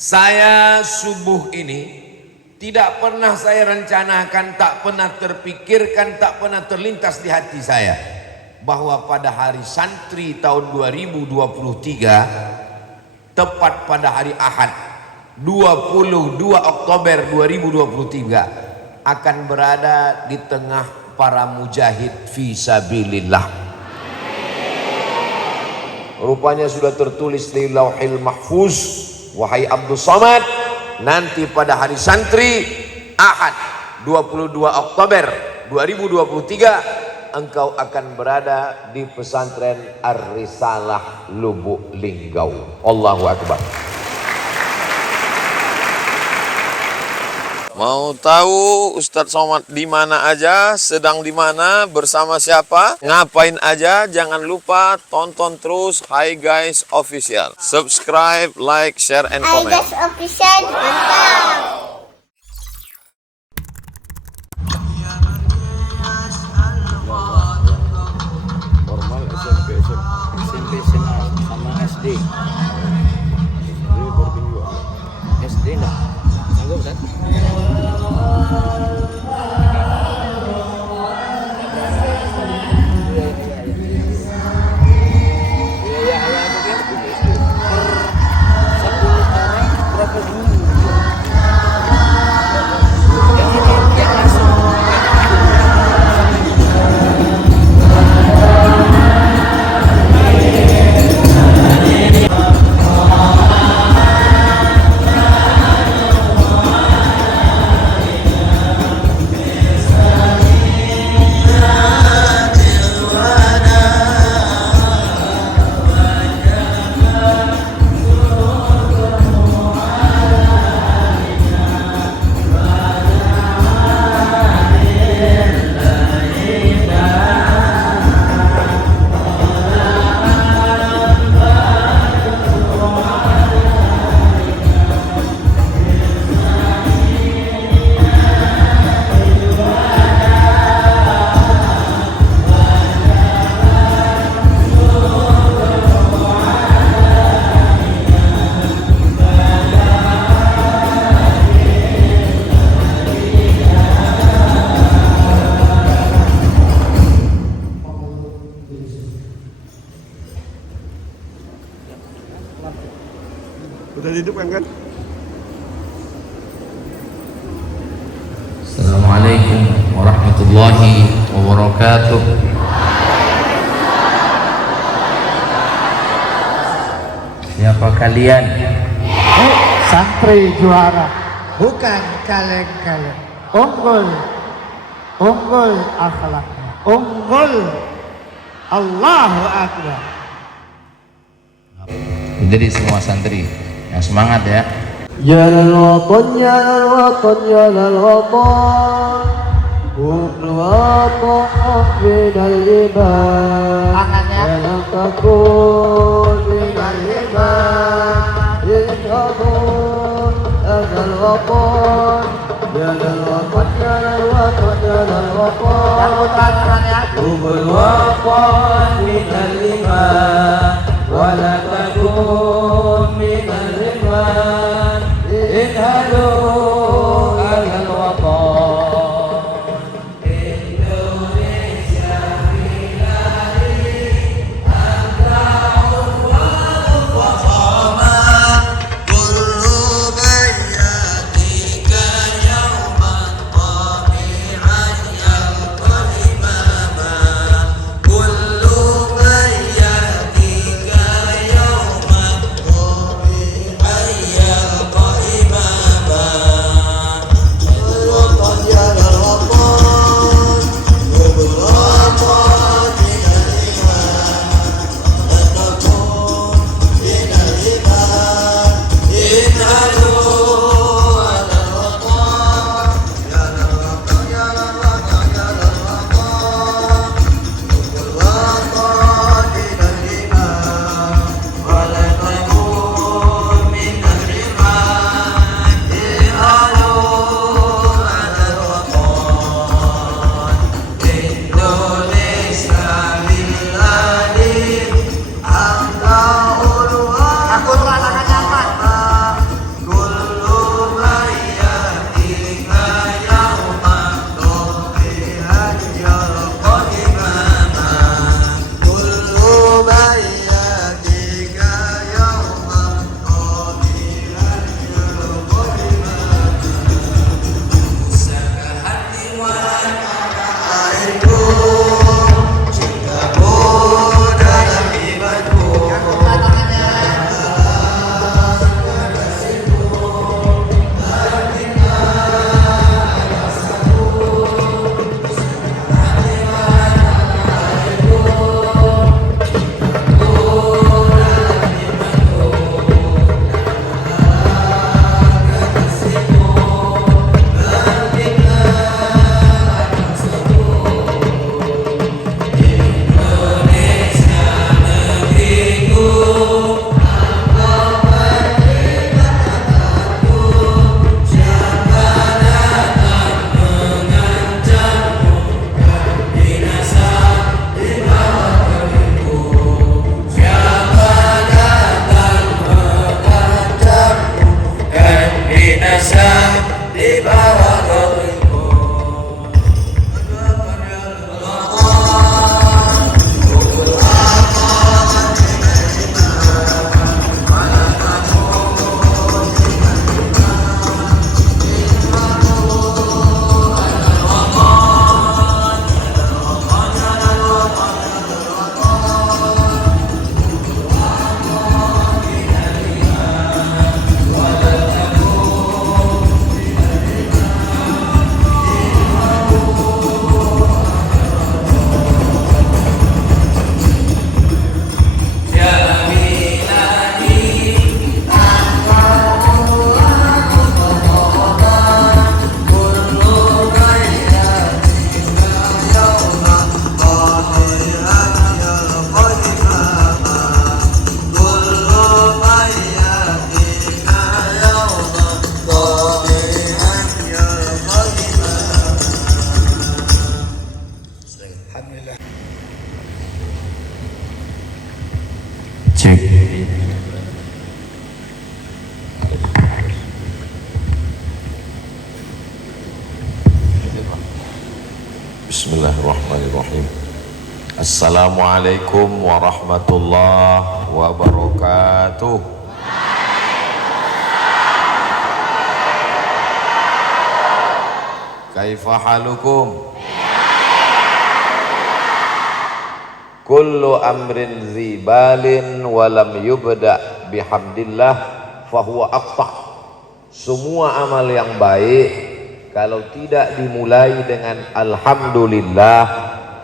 Saya subuh ini tidak pernah saya rencanakan, tak pernah terpikirkan, tak pernah terlintas di hati saya bahwa pada hari santri tahun 2023, tepat pada hari Ahad 22 Oktober 2023, akan berada di tengah para mujahid fisabilillah. Rupanya sudah tertulis di Lauhil Mahfuz, wahai Abdul Somad, nanti pada hari santri Ahad 22 Oktober 2023 engkau akan berada di pesantren Ar-Risalah Lubuk Linggau. Allahu Akbar. Mau tahu Ustadz Somad di mana aja, sedang di mana, bersama siapa, ngapain aja? Jangan lupa tonton terus Hi Guys Official. Subscribe, like, share, and comment. Hi Guys Official, mantap. Formal SMP SMA sama SD. SD enggak? Sanggup kan? Udah dihidupkan kan? Assalamualaikum warahmatullahi wabarakatuh. Siapa kalian? Santri juara, bukan kaleng-kaleng. Unggul akhlaknya, unggul. Allahu Akbar. Jadi semua santri yang semangat ya. Ya lal watan, ya lal watan, ya lal watan. Kullu watan minal iman. Ya lam takun minal iman. Intakun lal watan. Ya lal watan, ya lal watan, ya lal watan. Kullu watan minal iman. ولا تكن من الرضوان اذهبوا على الوطن إندونيسيا بلادي أنت عنوان وقامة كل بياتك يوما طامعا يلقى إماما كل بياتك يوما طامعا Bismillahirrahmanirrahim. Assalamualaikum warahmatullahi wabarakatuh. Kaifa halukum? Kullu amrin zibalin walam yubda bihamdillah fahuwa aqta'. Semua amal yang baik kalau tidak dimulai dengan alhamdulillah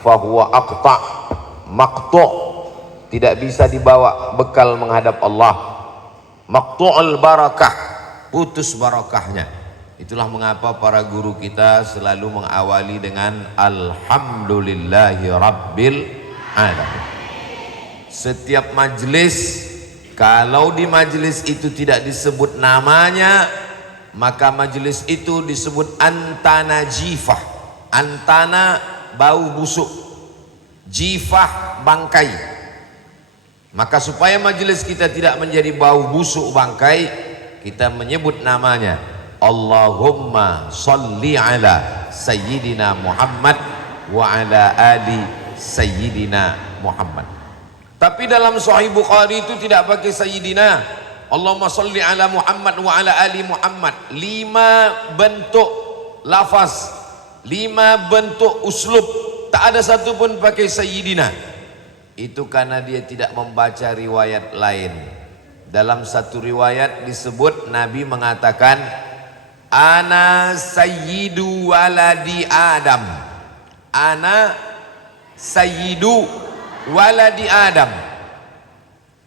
fahuwa aqta', maqtu', tidak bisa dibawa bekal menghadap Allah. Maqtu'ul barakah, putus barakahnya. Itulah mengapa para guru kita selalu mengawali dengan alhamdulillahi rabbil alamin. Setiap majelis, kalau di majelis itu tidak disebut namanya, maka majelis itu disebut antana jifah. Antana bau busuk, jifah bangkai. Maka supaya majelis kita tidak menjadi bau busuk bangkai, kita menyebut namanya Allahumma salli ala Sayyidina Muhammad wa ala ali Sayyidina Muhammad. Tapi dalam Sahih Bukhari itu tidak pakai Sayyidina. Allahumma salli ala Muhammad wa ala ali Muhammad. 5 bentuk lafaz, 5 bentuk uslub, tak ada satu pun pakai Sayyidina. Itu karena dia tidak membaca riwayat lain. Dalam satu riwayat disebut Nabi mengatakan ana sayyidu waladi Adam. Ana sayyidu waladi Adam.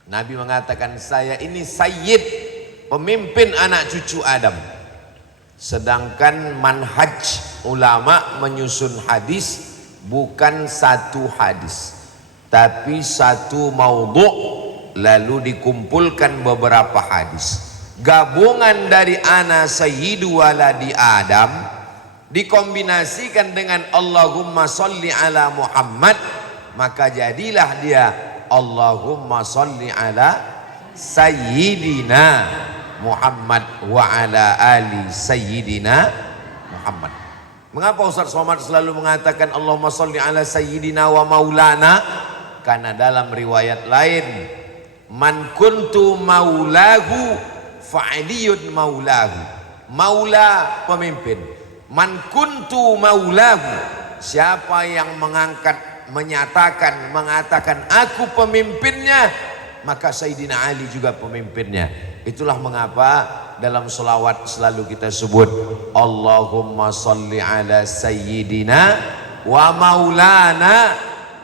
Nabi mengatakan saya ini sayyid, pemimpin anak cucu Adam. Sedangkan manhaj ulama menyusun hadis bukan satu hadis, tapi satu maudhu' lalu dikumpulkan beberapa hadis. Gabungan dari ana sayyidu waladi Adam dikombinasikan dengan Allahumma salli ala Muhammad, maka jadilah dia Allahumma salli ala Sayyidina Muhammad wa ala ali Sayyidina Muhammad. Mengapa Ustaz Somad selalu mengatakan Allahumma salli ala Sayyidina wa maulana? Karena dalam riwayat lain, man kuntu maulahu fa'aliyun maulahu. Maula pemimpin. Man kuntu maulahu, siapa yang mengatakan aku pemimpinnya, maka Sayyidina Ali juga pemimpinnya. Itulah mengapa dalam selawat selalu kita sebut Allahumma salli ala Sayyidina wa maulana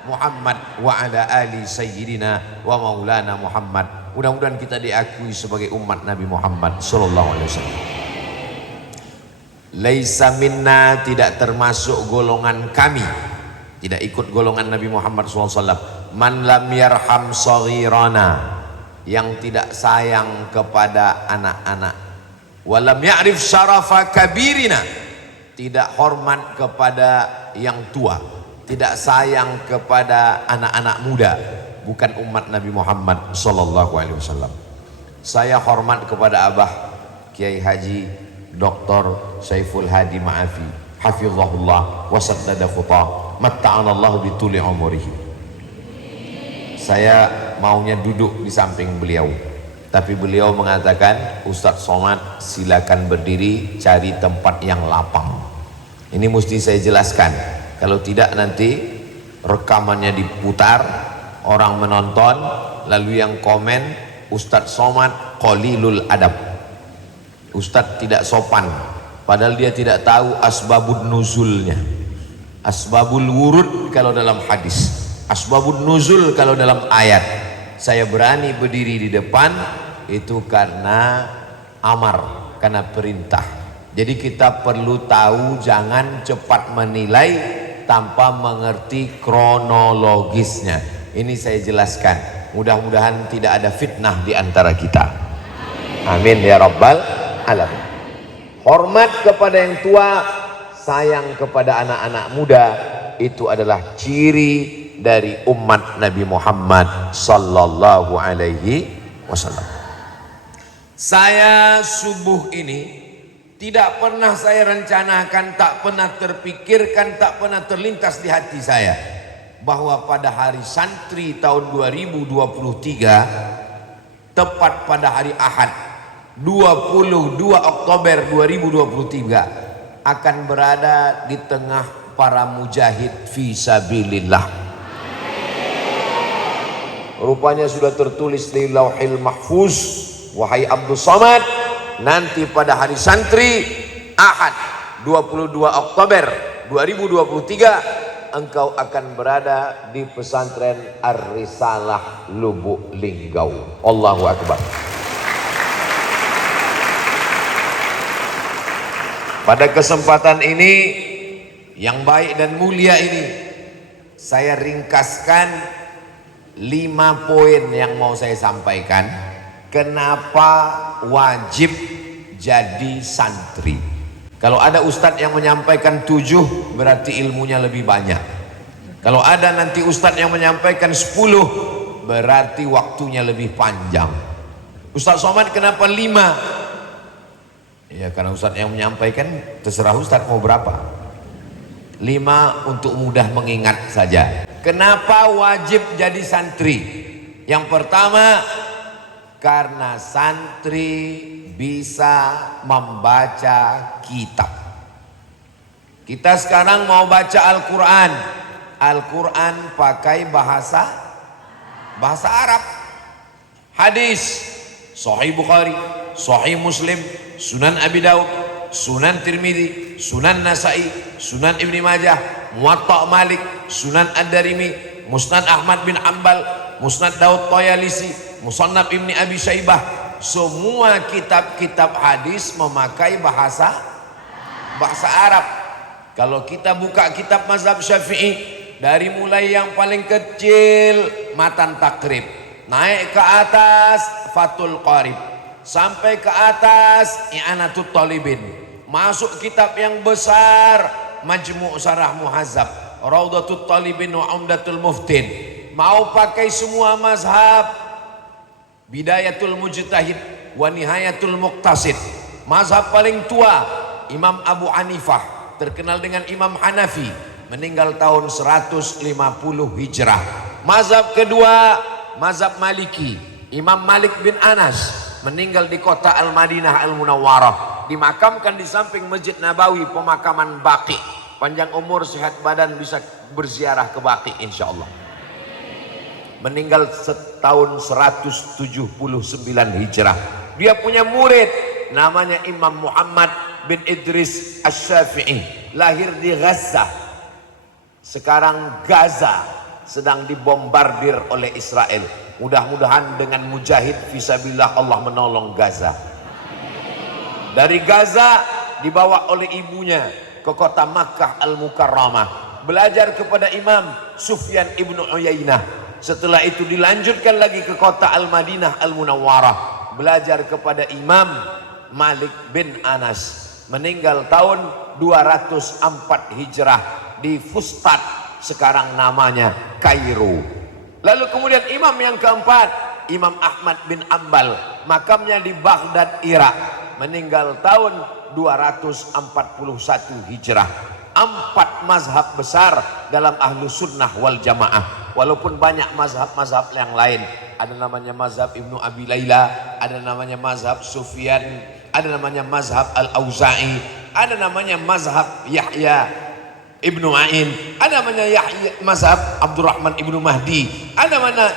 Muhammad wa ala ali Sayyidina wa maulana Muhammad. Mudah-mudahan kita diakui sebagai umat Nabi Muhammad sallallahu alaihi wasallam. Laisa minna, tidak termasuk golongan kami, tidak ikut golongan Nabi Muhammad SAW. Man lam yarham saghirana, yang tidak sayang kepada anak-anak. Walam ya'rif syarafa kabirina, tidak hormat kepada yang tua, tidak sayang kepada anak-anak muda. Bukan umat Nabi Muhammad SAW. Saya hormat kepada Abah Kiai Haji Dr. Saiful Hadi Ma'afi, hafizahullah wa saddada khutah, matta'anallahu bituli umurihi. Saya maunya duduk di samping beliau, tapi beliau mengatakan, Ustadz Somad silakan berdiri, cari tempat yang lapang. Ini mesti saya jelaskan, kalau tidak nanti rekamannya diputar, orang menonton, lalu yang komen Ustadz Somad qalilul adab, Ustadz tidak sopan, padahal dia tidak tahu asbabun nuzulnya. Asbabul wurud kalau dalam hadis, asbabun nuzul kalau dalam ayat. Saya berani berdiri di depan itu karena amar, karena perintah. Jadi kita perlu tahu, jangan cepat menilai tanpa mengerti kronologisnya. Ini saya jelaskan, mudah-mudahan tidak ada fitnah di antara kita. Amin ya rabbal alamin. Hormat kepada yang tua, sayang kepada anak-anak muda, itu adalah ciri dari umat Nabi Muhammad sallallahu alaihi wasallam. Saya subuh ini Tidak pernah saya rencanakan, tak pernah terpikirkan, tak pernah terlintas di hati saya bahwa pada hari santri tahun 2023, tepat pada hari Ahad 22 Oktober 2023, akan berada di tengah para mujahid fisabilillah. Rupanya sudah tertulis di Lauhil Mahfuz, wahai Abdul Somad, nanti pada hari santri Ahad 22 Oktober 2023 engkau akan berada di pesantren Ar-Risalah Lubuk Linggau. Allahu Akbar. Pada kesempatan ini yang baik dan mulia ini, saya ringkaskan 5 poin yang mau saya sampaikan. Kenapa wajib jadi santri? Kalau ada ustadz yang menyampaikan 7, berarti ilmunya lebih banyak. Kalau ada nanti ustadz yang menyampaikan 10, berarti waktunya lebih panjang. Ustadz Somad kenapa 5? Ya karena ustadz yang menyampaikan, terserah ustadz mau berapa. 5 untuk mudah mengingat saja. Kenapa wajib jadi santri? Yang pertama, karena santri bisa membaca kitab. Kita sekarang mau baca Al-Quran. Al-Quran pakai bahasa Arab. Hadis, Sahih Bukhari, Sahih Muslim, Sunan Abi Daud, Sunan Tirmidzi, Sunan Nasai, Sunan Ibni Majah, Muwatta Malik, Sunan Ad-Darimi, Musnad Ahmad bin Ambal, Musnad Daud Tayalisi, Musannaf Ibni Abi Syaibah. Semua kitab-kitab hadis memakai bahasa Arab. Kalau kita buka kitab mazhab Syafi'i, dari mulai yang paling kecil Matan Takrib, naik ke atas Fathul Qarib, sampai ke atas I'anatut Talibin, masuk kitab yang besar Majmu' Syarah Muhazzab, Raudatul Talibin wa Umdatul Muftin. Mau pakai semua mazhab, Bidayatul Mujtahid wa Nihayatul Muqtasid. Mazhab paling tua Imam Abu Hanifah, terkenal dengan Imam Hanafi, meninggal tahun 150 Hijrah. Mazhab kedua mazhab Maliki, Imam Malik bin Anas, meninggal di kota Al-Madinah Al-Munawwarah, dimakamkan di samping Masjid Nabawi, pemakaman Baqi. Panjang umur, sehat badan, bisa berziarah ke Baqi insyaallah. Meninggal tahun 179 Hijrah. Dia punya murid namanya Imam Muhammad bin Idris Asy-Syafi'i, lahir di Gaza. Sekarang Gaza sedang dibombardir oleh Israel. Mudah-mudahan dengan mujahid fisabilillah Allah menolong Gaza. Dari Gaza dibawa oleh ibunya ke kota Makkah Al-Mukarramah, belajar kepada Imam Sufyan ibnu Uyainah. Setelah itu dilanjutkan lagi ke kota Al-Madinah Al-Munawwarah, belajar kepada Imam Malik bin Anas, meninggal tahun 204 Hijrah di Fustat, sekarang namanya Kairo. Lalu kemudian imam yang keempat, Imam Ahmad bin Ambal, makamnya di Baghdad, Irak, meninggal tahun 241 Hijrah. 4 mazhab besar dalam ahlu sunnah wal jamaah. Walaupun banyak mazhab-mazhab yang lain, ada namanya mazhab Ibnu Abi Laila, ada namanya mazhab Sufyan, ada namanya mazhab Al-Auza'i, ada namanya mazhab Yahya Ibnu Ma'in, ada namanya mazhab Abdurrahman Ibnu Mahdi, ada mana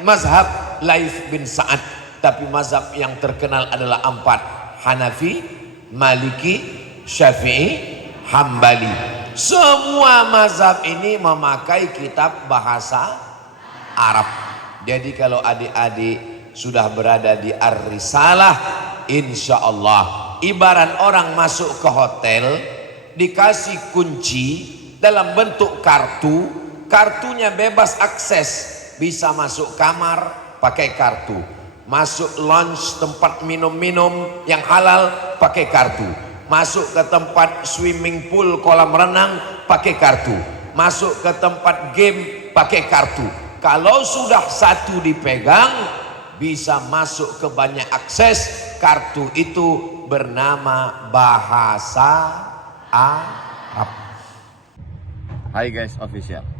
mazhab Laith bin Sa'ad. Tapi mazhab yang terkenal adalah 4: Hanafi, Maliki, Syafi'i, Hambali. Semua mazhab ini memakai kitab bahasa Arab. Jadi kalau adik-adik sudah berada di Ar-Risalah, insya Allah ibarat orang masuk ke hotel, dikasih kunci dalam bentuk kartu, kartunya bebas akses, bisa masuk kamar pakai kartu, masuk lounge tempat minum-minum yang halal pakai kartu, masuk ke tempat swimming pool kolam renang pakai kartu, masuk ke tempat game pakai kartu. Kalau sudah satu dipegang, bisa masuk ke banyak akses. Kartu itu bernama Bahasa Arab. Hi guys official.